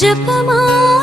जपमा